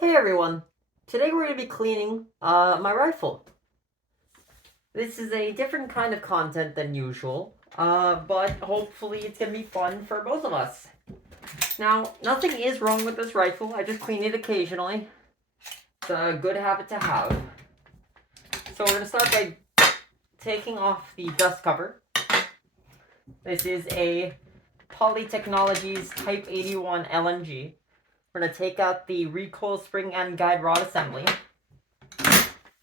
Hey everyone! Today we're going to be cleaning my rifle. This is a different kind of content than usual, but hopefully it's going to be fun for both of us. Now, nothing is wrong with this rifle, I just clean it occasionally. It's a good habit to have. So we're going to start by taking off the dust cover. This is a Poly Technologies Type 81 LMG. We're going to take out the recoil spring and guide rod assembly.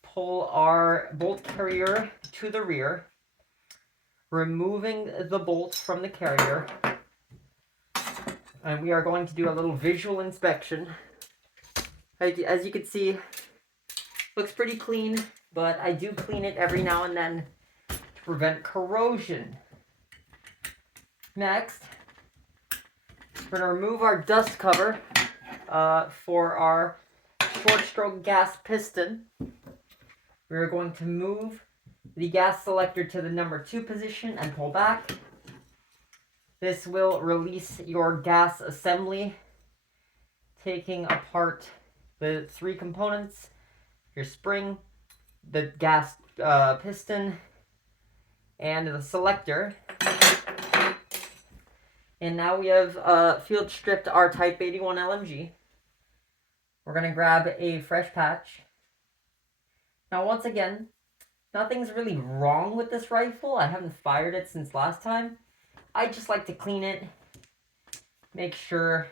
Pull our bolt carrier to the rear, removing the bolt from the carrier, and we are going to do a little visual inspection. As you can see, looks pretty clean, but I do clean it every now and then to prevent corrosion. Next, we're going to remove our dust cover for our short stroke gas piston. We're going to move the gas selector to the number 2 position and pull back. This will release your gas assembly, taking apart the 3 components: your spring, the gas piston, and the selector. And now we have field stripped our Type 81 LMG. We're going to grab a fresh patch. Now once again, nothing's really wrong with this rifle. I haven't fired it since last time. I just like to clean it, make sure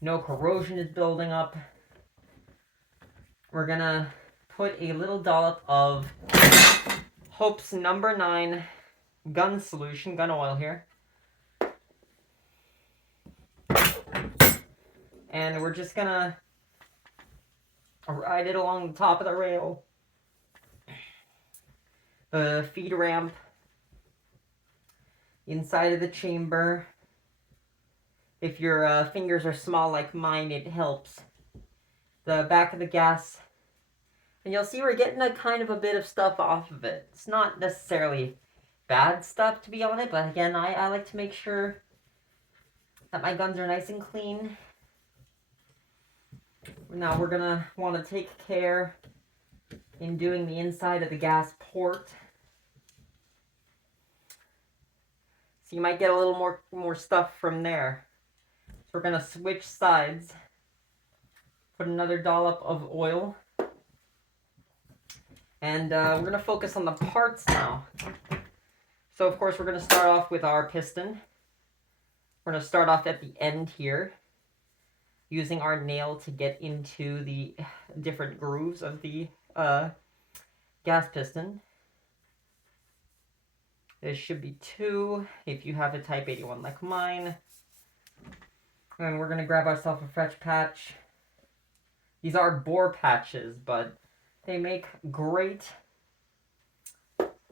no corrosion is building up. We're gonna put a little dollop of Hope's number 9 gun solution, gun oil here. And we're just gonna ride it along the top of the rail, the feed ramp, inside of the chamber. If your fingers are small like mine, it helps. The back of the gas. And you'll see we're getting a kind of a bit of stuff off of it. It's not necessarily bad stuff to be on it, but again, I like to make sure that my guns are nice and clean. Now we're gonna want to take care in doing the inside of the gas port. So you might get a little more stuff from there. So we're gonna switch sides. Put another dollop of oil. And we're gonna focus on the parts now. So of course we're gonna start off with our piston. We're gonna start off at the end here, using our nail to get into the different grooves of the gas piston. There should be 2 if you have a Type 81 like mine. And we're going to grab ourselves a fresh patch. These are bore patches, but they make great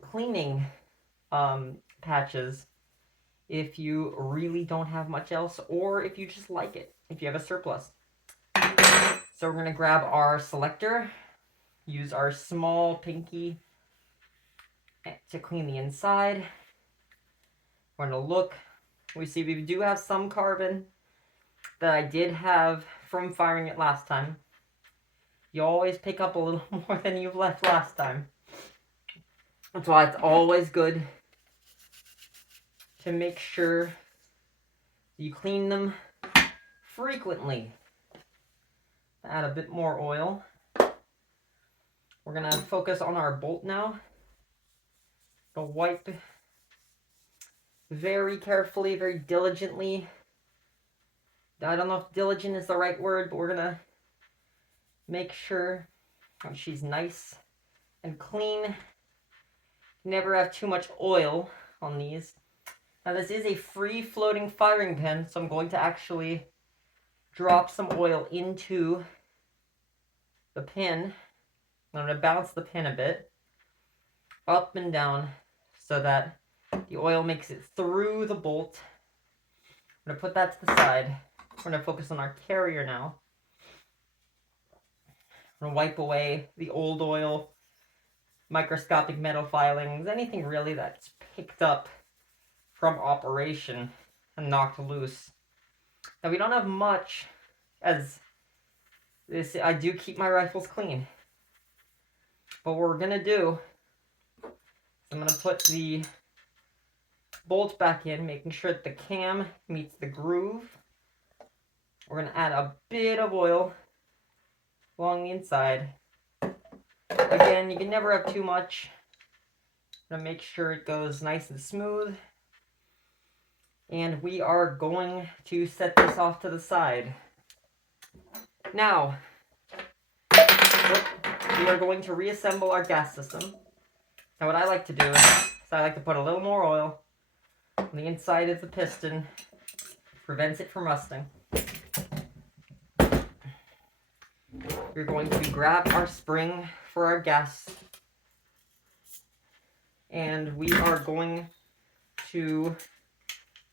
cleaning patches if you really don't have much else, or if you just like it, if you have a surplus. So we're going to grab our selector, use our small pinky to clean the inside. We're going to look. We see we do have some carbon that I did have from firing it last time. You always pick up a little more than you've left last time. That's why it's always good to make sure you clean them frequently. Add a bit more oil. We're going to focus on our bolt now. Go wipe very carefully, very diligently. I don't know if diligent is the right word, but we're going to make sure that she's nice and clean. Never have too much oil on these. Now this is a free floating firing pin, so I'm going to actually drop some oil into the pin. I'm going to bounce the pin a bit, up and down, so that the oil makes it through the bolt. I'm going to put that to the side. We're going to focus on our carrier now. I'm going to wipe away the old oil, microscopic metal filings, anything really that's picked up from operation and knocked loose. Now we don't have much, as I do keep my rifles clean. But what we're gonna do, I'm gonna put the bolt back in, making sure that the cam meets the groove. We're gonna add a bit of oil along the inside. Again, you can never have too much. I'm gonna make sure it goes nice and smooth. And we are going to set this off to the side. Now, we are going to reassemble our gas system. Now what I like to do is I like to put a little more oil on the inside of the piston. Prevents it from rusting. We're going to grab our spring for our gas. And we are going to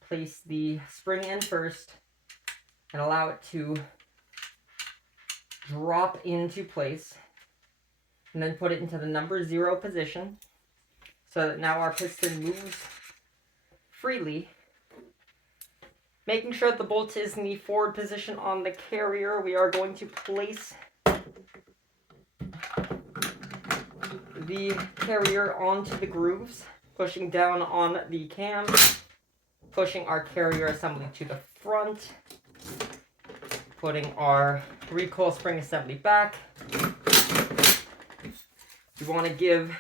place the spring in first and allow it to drop into place. And then put it into the number 0 position so that now our piston moves freely. Making sure that the bolt is in the forward position on the carrier, we are going to place the carrier onto the grooves, pushing down on the cam, pushing our carrier assembly to the front, putting our recoil spring assembly back. We want to give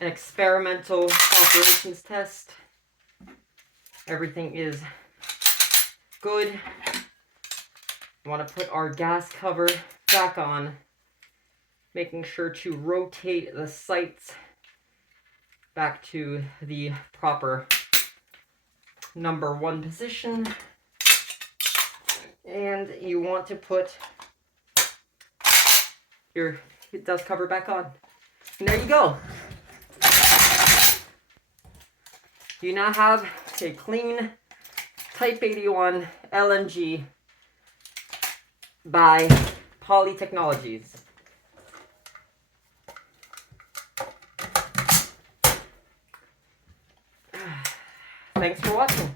an experimental operations test. Everything is good. We want to put our gas cover back on, making sure to rotate the sights back to the proper number 1 position. And you want to put your dust cover back on. And there you go. You now have a clean Type 81 LMG by Poly Technologies. Thanks for watching.